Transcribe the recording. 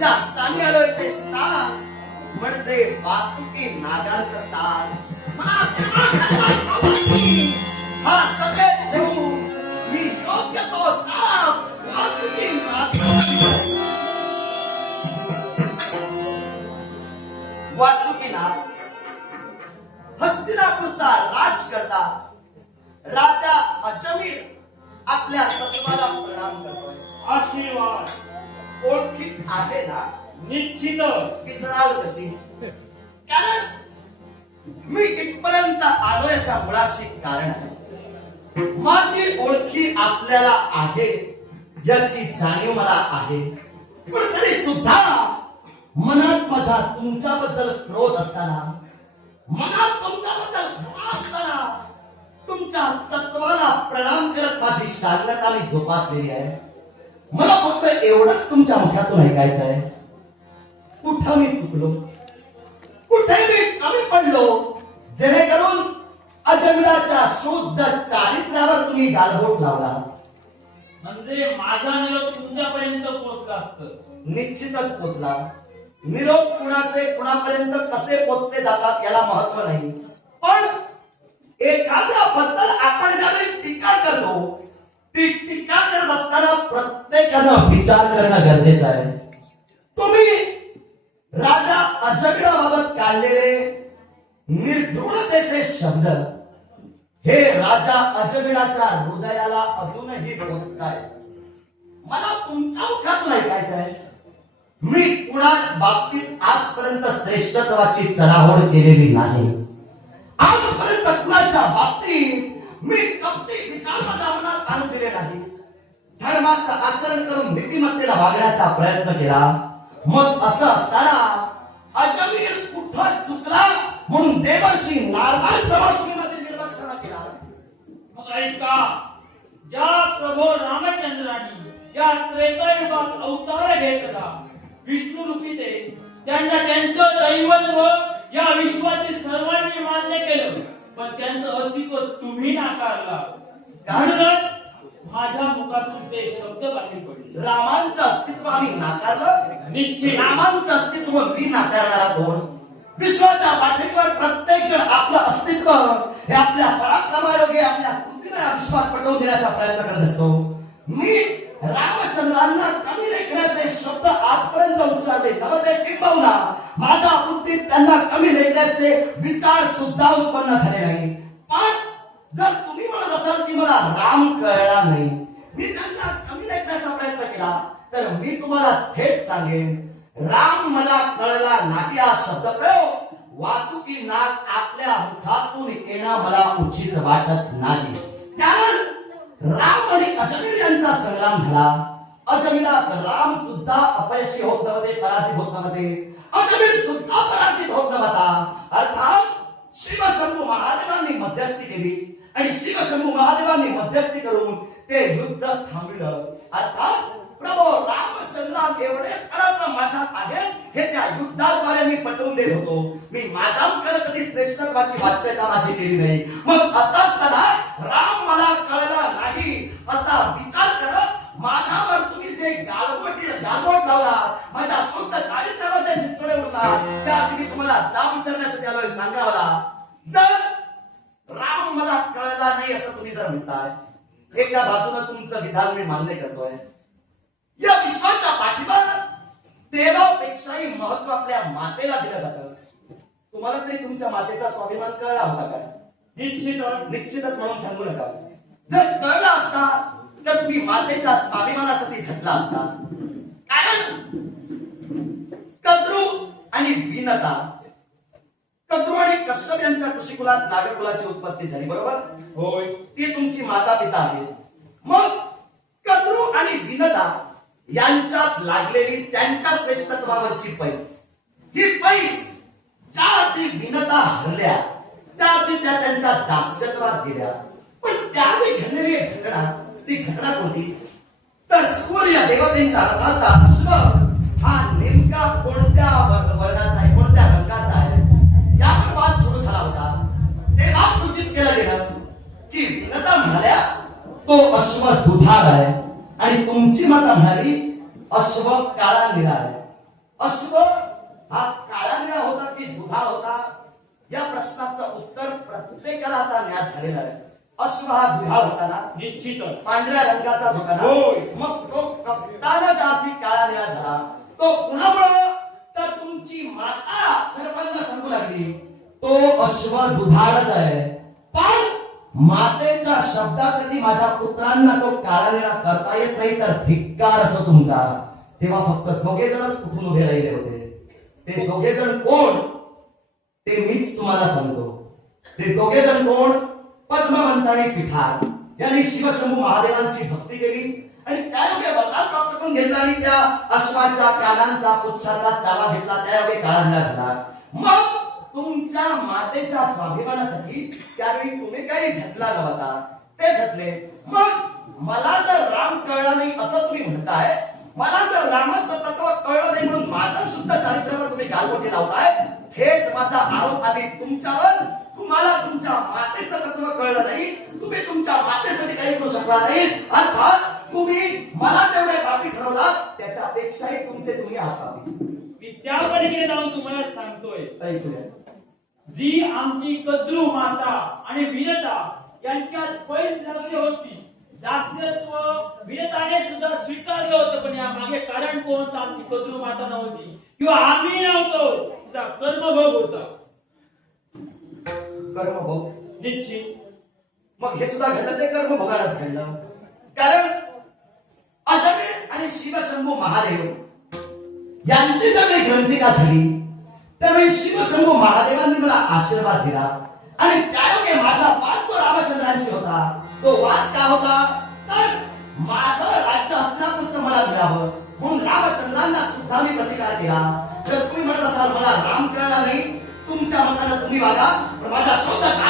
ज्या स्थानी आलोय ते स्थान म्हणजे वासुकी नागांचं स्थान. हा सगळ्यात ठेवून मी योग्य तो जाप वासुकी वासुकीनाथ हस्तिनापूरचा राज करता राजा अजमीर आपल्या तत्वाला प्रणाम करतोय. आशीर्वाद. ओळखी आहे ना? निश्चितच. विसराल कशी? कारण मी इथपर्यंत आलो याच्या मुळाशी कारण आहे. माझी ओळखी आपल्याला आहे याची जाणीव मला आहे. पण तरी सुद्धा मनात माझ्या तुमच्याबद्दल क्रोध असताना, मनात तुमच्याबद्दल भ्रम असताना तुमच्या तत्वाला प्रणाम करत माझी शांतता मी जोपासलेली आहे. मला फक्त एवढंच तुमच्या मुखातून ऐकायचं आहे. कुठं मी चुकलो, कुठे मी कमी पडलो, जेणेकरून अजमिराच्या शुद्ध चारित्र्यावर तुम्ही गालबोट लावला. म्हणजे माझा निरोप तुमच्यापर्यंत पोहोचला असत. निश्चितच पोचला. निरोप कुणाचे कुणापर्यंत कसे पोचते जातात याला महत्व नाही, पण एखाद्याबद्दल आपण ज्यावेळी टीका करतो ती टीका करत असताना प्रत्येकानं विचार करणं गरजेचं आहे. तुम्ही राजा अजगडाबाबत काढलेले निर्घृणतेचे शब्द हे राजा अजगडाच्या हृदयाला अजूनही पोचताय. मला तुमच्या मुखातून ऐकायचं आहे. मी कुणा बाबतीत आजपर्यंत श्रेष्ठत्वाची चढाओढ केलेली नाही. आजपर्यंत कुणाच्या बाबतीत मी कपटी विचार माझ्या मनात आणून दिले नाही. धर्माचं आचरण करून नीतिमत्तेला वागण्याचा प्रयत्न केला. मग असं असताना अजमीर कुठं चुकला म्हणून देवर्षी नारदांसमोर तुम्ही माझी निर्वंशना केला. मग ऐका, ज्या प्रभू रामचंद्रांनी या त्रेतायुगात अवतार घेतला विष्णू रूपी ते, त्यांना त्यांचं दैवत्व या विश्वातील सर्वांनी मान्य केलं, पण त्यांचं अस्तित्व तुम्ही नाकारला. म्हणूनच माझ्या मुखातून ते शब्द बाहेर पडले. रामांचं अस्तित्व आम्ही नाकारलं. निश्चित. रामांचं अस्तित्व मी नाकारणारा कोण? विश्वाच्या पाठीवर प्रत्येक जण आपलं अस्तित्व हे आपल्या पराक्रमायोगे आपल्या कृतीने विश्वात पटवून देण्याचा प्रयत्न करत असतो. मी रामचंद्रांना कमी लेखण्याचे शब्द आजपर्यंत उच्चारले नव्हते, किंबहुना माझ्या बुद्धीत त्यांना कमी लेखण्याचे विचार सुद्धा उत्पन्न झाले नाही. पण जर तुम्ही म्हणत असाल की मला राम कळला नाही, मी त्यांना कमी लेखण्याचा प्रयत्न केला, तर मी तुम्हाला थेट सांगेन राम मला कळला नाही हा शब्दप्रयोग वासुकी नाग आपल्या मुखातून येणं मला उचित वाटत नाही. कारण राम आणि अजमीर यांचा संग्राम झाला. अजमिरात राम सुद्धा अपयशी होत नव्हते, पराजित होत नव्हते. अजमीर सुद्धा पराजित होत नव्हता. अर्थात शिवशंभू महादेवांनी मध्यस्थी केली आणि शिवशंभू महादेवांनी मध्यस्थी करून ते युद्ध थांबविलं. अर्थात प्रभू रामचंद्र एवढेच पराक्रम माझ्यात आहेत हे त्या युद्धाद्वारे मी पटवून देत होतो. मी माझ्या मुखाने कधी श्रेष्ठत्वाची वाच्यता माझी केली नाही. मग असा असताना राम मला कळला नाही असा विचार करत माझ्यावर तुम्ही जे गालबोट लावला, माझ्या शुद्ध चारित्र्यामध्ये शिंतोडे उडला, त्या मी तुम्हाला जाब विचारण्यासाठी आलोय. सांगा मला, जर राम मला कळला नाही असं तुम्ही जर म्हणताय, एका बाजूला तुमचं विधान मी मान्य करतोय. या विश्वाच्या पाठीवर देवापेक्षाही महत्व आपल्या मातेला दिलं जातं. तुम्हाला तरी तुमच्या मातेचा स्वाभिमान कळला होता का? निश्चितच म्हणून सांगू नका. जर कळला असता तर तुम्ही मातेच्या स्वाभिमानासाठी झटला असता. कारण कद्रू आणि विनता, कद्रू आणि कश्यप यांच्या ऋषिकुलात नागकुलाची उत्पत्ती झाली, बरोबर? होय. ती तुमची माता पिता आहेत. मग कद्रू आणि विनता यांच्यात लागलेली त्यांच्या श्रेष्ठत्वावरची पैज, ही पैज ज्या अर्थी विनता हरल्या त्या अर्थी त्या त्यांच्या दास्यत्वात गेल्या. पण त्याने घडलेली एक घटना, ती घटना कोणती? तर सूर्य देवतेच्या रथाचा अश्व हा नेमका कोणत्या वर्णाचा आहे, कोणत्या रंगाचा आहे यावर वाद सुरू झाला होता. तेव्हा सूचित केलं गेलं की विनता म्हणाल्या तो अश्व दुधाळ आहे आणि तुमची माता म्हणाली अश्व काळा निळा आहे. अश्व हा काळा निळा होता की दुधा होता, या प्रश्नाचं उत्तर प्रत्येकाला आता ज्ञात झालेलं आहे. अश्व हा दुधा होता ना, निश्चितच. पांढऱ्या रंगाचा होता ना. होय. मग तो कप्तान जाती काळा निळा झाला, तो कुणामुळं? तर तुमची माता सर्वांना सांगू लागली तो अश्व दुधाळच आहे, पण मातेच्या शब्दासाठी माझ्या पुत्रांना तो काळा निळा करता येत नाही, तर धिक्कार असो तुमचा. तेव्हा फक्त दोघे जणच कुठून उभे राहिले होते. ते दोघे जण कोण ते मीच तुम्हाला सांगतो. ते दोघे जण कोण? पद्मवंत आणि पिठार यांनी शिवशंभू महादेवांची भक्ती केली आणि त्यायोगे वरदान प्राप्त करून घेतला आणि त्या अश्वाच्या कानांचा पुच्छाचा चावा घेतला. त्यायोगे काळा निळा झाला. मग तुमच्या मातेच्या स्वाभिमानासाठी त्यावेळी तुम्ही काही झटला नव्हता, ते झटले. मग मला जर राम कळला नाही असं तुम्ही म्हणताय, मला जर रामाचं तत्व कळलं नाही म्हणून माझं सुद्धा चारित्र्यावर तुम्ही गालबोटी लावताय. थेट माझा आरोप आधी तुमच्यावर. तुम्हाला तुमच्या मातेचं तत्व कळलं नाही, तुम्ही तुमच्या मातेसाठी काही करू शकला नाही, अर्थात तुम्ही मला जेवढे पापी ठरवलात त्याच्यापेक्षाही तुमचे तुम्ही आहात पापी. मी त्या पलीकडे जाऊन तुम्हाला सांगतोय, ऐकूया. जी आमची कद्रू माता आणि विनता यांच्यात पैस लागली होती, दास्यत्व विनताने सुद्धा स्वीकारलं होतं, पण या मागे कारण कोण? तर आमची कद्रू माता नव्हती किंवा आम्ही नव्हतो, तिचा कर्मभोग होता. कर्मभोग निश्चित. मग हे सुद्धा घडलं ते कर्मभोगालाच घडलं. कारण अजमेर आणि शिवशंभू महादेव यांची ज्यावेळी ग्रंथिका झाली त्यावेळी शिवशंभू महादेवांनी मला आशीर्वाद दिला आणि त्यायोगे माझा वाद जो रामचंद्रांशी होता, तो वाद का होता? तर माझं राज्य हस्तिनापूरचं मला मिळावं म्हणून रामचंद्रांना सुद्धा मी प्रतिकार केला. जर तुम्ही म्हणत असाल मला राम कळला नाही, तुमच्या मतानं तुम्ही वागा, पण माझ्या शब्दाच्या